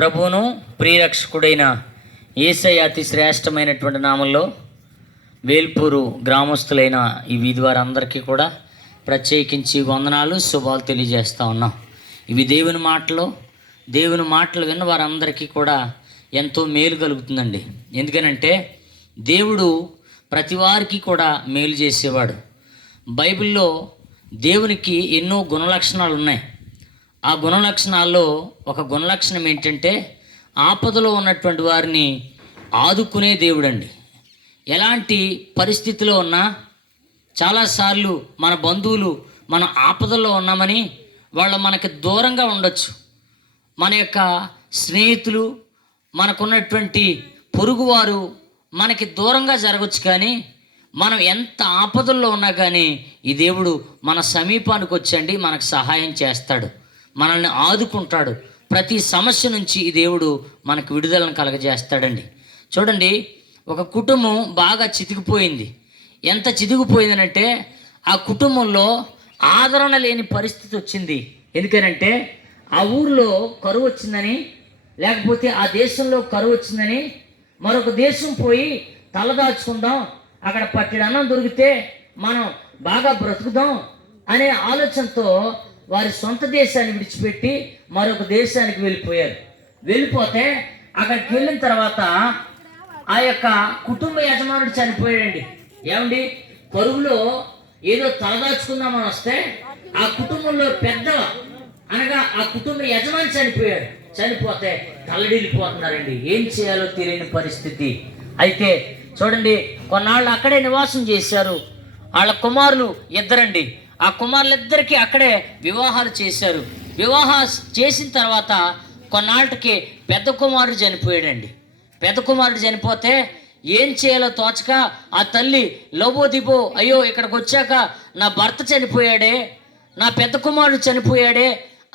ప్రభువును ప్రియరక్షకుడైన యేసయ్య అతి శ్రేష్టమైనటువంటి నామంలో వేల్పూరు గ్రామస్తులైన ఈ వీధి వారందరికీ కూడా ప్రత్యేకించి వందనాలు, శుభాలు తెలియజేస్తూ ఉన్నాం. ఇవి దేవుని మాటలు విన్న వారందరికీ కూడా ఎంతో మేలు కలుగుతుందండి. ఎందుకనంటే దేవుడు ప్రతి వారికి కూడా మేలు చేసేవాడు. బైబిల్లో దేవునికి ఎన్నో గుణలక్షణాలు ఉన్నాయి. ఆ గుణలక్షణాల్లో ఒక గుణలక్షణం ఏంటంటే ఆపదలో ఉన్నటువంటి వారిని ఆదుకునే దేవుడండి. ఎలాంటి పరిస్థితిలో ఉన్నా చాలాసార్లు మన బంధువులు మన ఆపదల్లో ఉన్నామని వాళ్ళు మనకి దూరంగా ఉండొచ్చు. మన యొక్క స్నేహితులు, మనకున్నటువంటి పొరుగువారు మనకి దూరంగా జరగచ్చు. కానీ మనం ఎంత ఆపదల్లో ఉన్నా కానీ ఈ దేవుడు మన సమీపానికి వచ్చండి మనకు సహాయం చేస్తాడు, మనల్ని ఆదుకుంటాడు. ప్రతి సమస్య నుంచి ఈ దేవుడు మనకు విడుదలను కలగజేస్తాడండి. చూడండి, ఒక కుటుంబం బాగా చితికిపోయింది. ఎంత చితికిపోయిందనంటే ఆ కుటుంబంలో ఆదరణ లేని పరిస్థితి వచ్చింది. ఎందుకనంటే ఆ ఊరిలో కరువు వచ్చిందని, లేకపోతే ఆ దేశంలో కరువు వచ్చిందని మరొక దేశం పోయి తలదాచుకుందాం, అక్కడ పట్టిన అన్నం దొరికితే మనం బాగా బ్రతుకుదాం అనే ఆలోచనతో వారి సొంత దేశాన్ని విడిచిపెట్టి మరొక దేశానికి వెళ్ళిపోతే అక్కడికి వెళ్ళిన తర్వాత ఆ యొక్క కుటుంబ యజమానుడు చనిపోయాడండి. ఏమండి, కరువులో ఏదో తలదాచుకుందామని వస్తే ఆ కుటుంబంలో పెద్ద అనగా ఆ కుటుంబ యజమాని చనిపోతే తల్లడిల్లిపోతున్నారండి. ఏం చేయాలో తెలియని పరిస్థితి. అయితే చూడండి, కొన్నాళ్ళు అక్కడే నివాసం చేశారు. వాళ్ళ కుమారులు ఇద్దరండి. ఆ కుమారులిద్దరికీ అక్కడే వివాహాలు చేశారు. వివాహం చేసిన తర్వాత కొన్నాళ్ళకి పెద్ద కుమారుడు చనిపోయాడండి. పెద్ద కుమారుడు చనిపోతే ఏం చేయాలో తోచక ఆ తల్లి లోబోదిబో, అయ్యో ఇక్కడికి వచ్చాక నా భర్త చనిపోయాడే, నా పెద్ద కుమారుడు చనిపోయాడే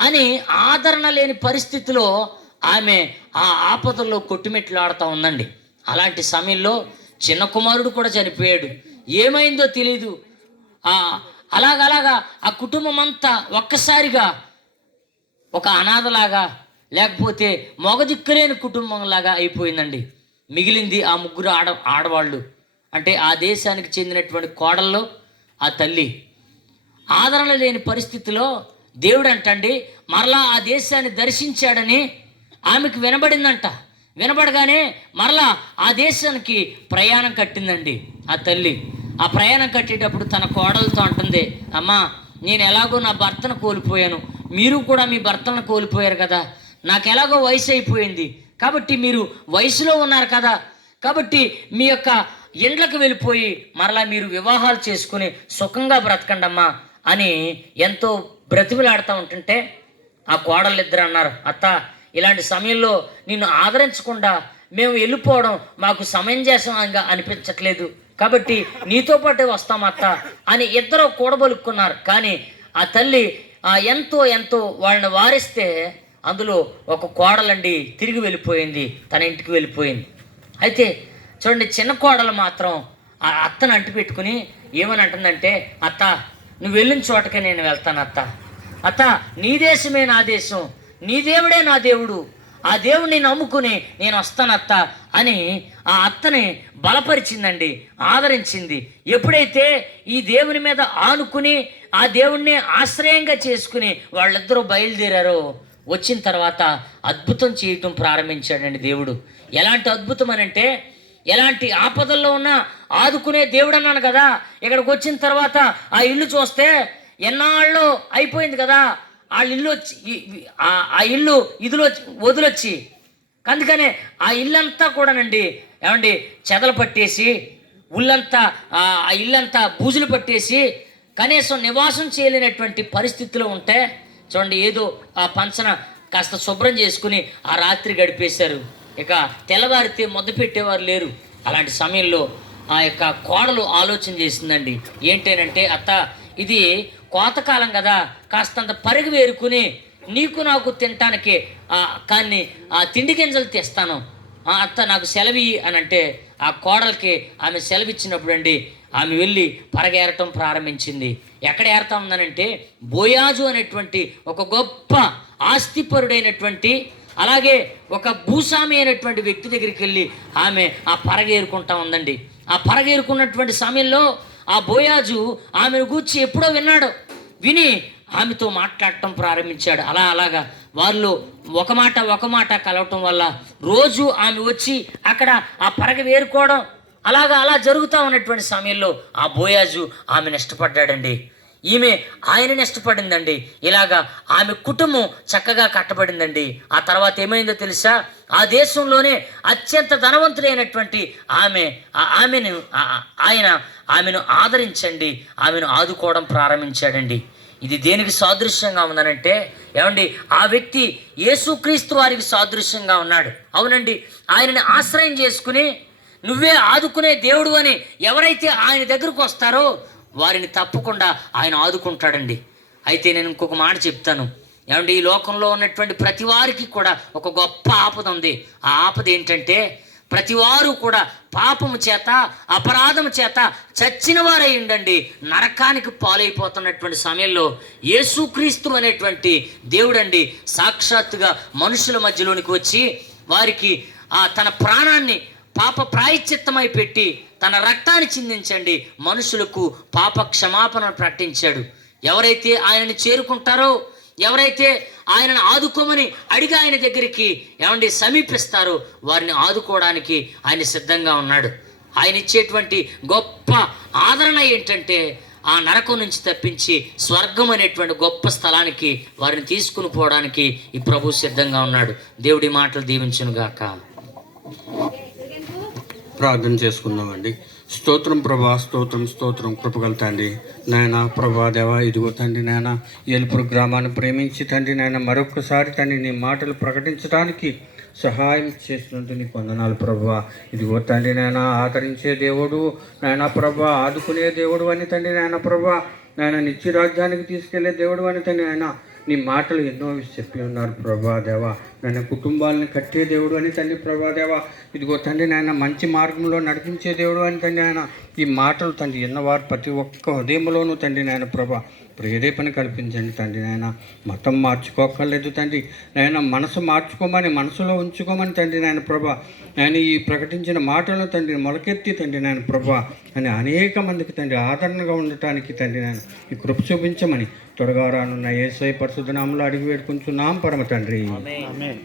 అని ఆదరణ లేని పరిస్థితిలో ఆమె ఆ ఆపదల్లో కొట్టుమిట్లాడుతూ ఉందండి. అలాంటి సమయంలో చిన్న కుమారుడు కూడా చనిపోయాడు. ఏమైందో తెలీదు. అలాగలాగా ఆ కుటుంబం అంతా ఒక్కసారిగా ఒక అనాథలాగా, లేకపోతే మొగదిక్కులేని కుటుంబంలాగా అయిపోయిందండి. మిగిలింది ఆ ముగ్గురు ఆడవాళ్ళు. అంటే ఆ దేశానికి చెందినటువంటి కోడల్లో ఆ తల్లి. ఆదరణ లేని పరిస్థితిలో దేవుడు అంటండి మరలా ఆ దేశాన్ని దర్శించాడని ఆమెకు వినబడిందంట. వినబడగానే మరలా ఆ దేశానికి ప్రయాణం కట్టిందండి ఆ తల్లి. ఆ ప్రయాణం కట్టేటప్పుడు తన కోడలతో అంటుంది, అమ్మా, నేను ఎలాగో నా భర్తను కోల్పోయాను, మీరు కూడా మీ భర్తను కోల్పోయారు కదా, నాకు ఎలాగో వయసు అయిపోయింది, కాబట్టి మీరు వయసులో ఉన్నారు కదా, కాబట్టి మీ యొక్క ఇండ్లకు వెళ్ళిపోయి మరలా మీరు వివాహాలు చేసుకుని సుఖంగా బ్రతకండి అమ్మా అని ఎంతో బ్రతిమిలాడుతూ ఉంటుంటే ఆ కోడలిద్దరు అన్నారు, అత్త, ఇలాంటి సమయంలో నిన్ను ఆదరించకుండా మేము వెళ్ళిపోవడం మాకు సమంజసంగా అనిపించట్లేదు, కాబట్టి నీతో పాటే వస్తాం అత్త అని ఇద్దరు కూడబలుక్కున్నారు. కానీ ఆ తల్లి ఎంతో వాళ్ళని వారిస్తే అందులో ఒక కోడలండి తిరిగి వెళ్ళిపోయింది, తన ఇంటికి వెళ్ళిపోయింది. అయితే చూడండి, చిన్న కోడలు మాత్రం ఆ అత్తను అంటిపెట్టుకుని ఏమని అంటుందంటే, అత్త, నువ్వు వెళ్ళిన చోటకే నేను వెళ్తాను అత్త, నీ దేశమే నా దేశం, నీ దేవుడే నా దేవుడు, ఆ దేవుడిని నమ్ముకుని నేను వస్తానత్త అని ఆ అత్తని బలపరిచిందండి, ఆదరించింది. ఎప్పుడైతే ఈ దేవుని మీద ఆనుకుని ఆ దేవుణ్ణి ఆశ్రయంగా చేసుకుని వాళ్ళిద్దరూ బయలుదేరారో, వచ్చిన తర్వాత అద్భుతం చేయటం ప్రారంభించాడండి దేవుడు. ఎలాంటి అద్భుతం అనంటే, ఎలాంటి ఆపదల్లో ఉన్నా ఆదుకునే దేవుడు అన్నాను కదా. ఇక్కడికి వచ్చిన తర్వాత ఆ ఇల్లు చూస్తే ఎన్నాళ్ళు అయిపోయింది కదా, వాళ్ళ ఇల్లు వచ్చి ఆ ఇల్లు ఇదిలో వదిలొచ్చి, అందుకనే ఆ ఇల్లంతా కూడానండి ఏమండి చెదలు పట్టేసి ఆ ఇల్లంతా బూజులు పట్టేసి కనీసం నివాసం చేయలేనటువంటి పరిస్థితిలో ఉంటే చూడండి, ఏదో ఆ పంచన కాస్త శుభ్రం చేసుకుని ఆ రాత్రి గడిపేశారు. ఇక తెల్లవారితే మొదలు పెట్టేవారు లేరు. అలాంటి సమయంలో ఆ యొక్క కోడలు ఆలోచన చేసిందండి. ఏంటంటే, అత్త, ఇది కోతకాలం కదా, కాస్తంత పరుగు వేరుకుని నీకు నాకు తినటానికి కానీ ఆ తిండి గింజలు తెస్తాను అత్త, నాకు సెలవి అని అంటే ఆ కోడలకి ఆమె సెలవిచ్చినప్పుడు అండి ఆమె వెళ్ళి పరగేరటం ప్రారంభించింది. ఎక్కడ ఏరుతా ఉందనంటే, బోయాజు అనేటువంటి ఒక గొప్ప ఆస్తిపరుడైనటువంటి అలాగే ఒక భూస్వామి అయినటువంటి వ్యక్తి దగ్గరికి వెళ్ళి ఆమె ఆ పరగేరుకుంటా ఉందండి. ఆ పరగేరుకున్నటువంటి సమయంలో ఆ బోయాజు ఆమెను గూర్చి ఎప్పుడో విని ఆమెతో మాట్లాడటం ప్రారంభించాడు. అలాగా వాళ్ళు ఒక మాట కలవటం వల్ల రోజు ఆమె వచ్చి అక్కడ ఆ పరగ వేరుకోవడం అలా జరుగుతూ ఉన్నటువంటి సమయంలో ఆ బోయాజు ఆమెను ఇష్టపడ్డాడండి. ఈమె ఆయనని ఇష్టపడిందండి. ఇలాగా ఆమె కుటుంబం చక్కగా కట్టబడిందండి. ఆ తర్వాత ఏమైందో తెలుసా? ఆ దేశంలోనే అత్యంత ధనవంతులైనటువంటి ఆమెను ఆదరించండి, ఆమెను ఆదుకోవడం ప్రారంభించాడండి. ఇది దేనికి సాదృశ్యంగా ఉందనంటే ఏమండి, ఆ వ్యక్తి యేసుక్రీస్తు వారికి సాదృశ్యంగా ఉన్నాడు. అవునండి, ఆయనని ఆశ్రయం చేసుకుని నువ్వే ఆదుకునే దేవుడు అని ఎవరైతే ఆయన దగ్గరకు వస్తారో వారిని తప్పకుండా ఆయన ఆదుకుంటాడండి. అయితే నేను ఇంకొక మాట చెప్తాను. ఏమండి, ఈ లోకంలో ఉన్నటువంటి ప్రతి వారికి కూడా ఒక గొప్ప ఆపద ఉంది. ఆ ఆపద ఏంటంటే ప్రతివారు కూడా పాపము చేత అపరాధము చేత చచ్చిన వారై ఉండండి నరకానికి పాలైపోతున్నటువంటి సమయంలో యేసుక్రీస్తు అనేటువంటి దేవుడండి సాక్షాత్తుగా మనుషుల మధ్యలోనికి వచ్చి వారికి తన ప్రాణాన్ని పాప ప్రాయశ్చిత్తమై పెట్టి తన రక్తాన్ని చిందించండి మనుషులకు పాప క్షమాపణ ప్రకటించాడు. ఎవరైతే ఆయనని చేరుకుంటారో, ఎవరైతే ఆయనను ఆదుకోమని అడిగి ఆయన దగ్గరికి ఏమండి సమీపిస్తారో వారిని ఆదుకోవడానికి ఆయన సిద్ధంగా ఉన్నాడు. ఆయన ఇచ్చేటువంటి గొప్ప ఆదరణ ఏంటంటే ఆ నరకం నుంచి తప్పించి స్వర్గం అనేటువంటి గొప్ప స్థలానికి వారిని తీసుకుని పోవడానికి ఈ ప్రభు సిద్ధంగా ఉన్నాడు. దేవుడి మాటలు దీవించునుగాక. ప్రార్థన చేసుకుందామండి. స్తోత్రం ప్రభా, స్తోత్రం కృపగల తండ్రి నాయన ప్రభా దేవా, ఇదిగో తండ్రి నాయన ఏలుపురు గ్రామాన్ని ప్రేమించి తండ్రి నాయన మరొకసారి తండ్రి నీ మాటలు ప్రకటించడానికి సహాయం చేసినందుకు నీకు వందనాలు ప్రభా. ఇదిగో తండ్రి నాయన ఆదరించే దేవుడు నాయన ప్రభా, ఆదుకునే దేవుడు అని తండ్రి నాయన ప్రభా, నాయన నిత్య రాజ్యానికి తీసుకెళ్లే దేవుడు అని తండ్రి నాయన నీ మాటలు ఎన్నో చెప్పి ఉన్నారు ప్రభా దేవా. నాయన కుటుంబాలను కట్టే దేవుడు అని తండ్రి ప్రభా దేవా. ఇదిగో తండ్రి నాయన మంచి మార్గంలో నడిపించే దేవుడు అని తండ్రి నాయన ఈ మాటలు తండ్రి ఎన్నవారు ప్రతి ఒక్క హృదయంలోనూ తండ్రి నాయన ప్రభా ప్రేరేపణ కల్పించండి తండ్రి నాయన. మతం మార్చుకోక్కర్లేదు తండ్రి నాయన, మనసు మార్చుకోమని మనసులో ఉంచుకోమని తండ్రి నాయన ప్రభా. ఆయన ఈ ప్రకటించిన మాటలను తండ్రి మొలకెత్తి తండ్రి నాయన ప్రభా అని అనేక మందికి తండ్రి ఆదరణగా ఉండటానికి తండ్రి నాయన ఈ కృప చూపించమని త్వరగా రానున్న యేసయ్య పరిశుద్ధ నామములో అడిగి వేడుకుంటున్నాం పరమ తండ్రి. ఆమేన్.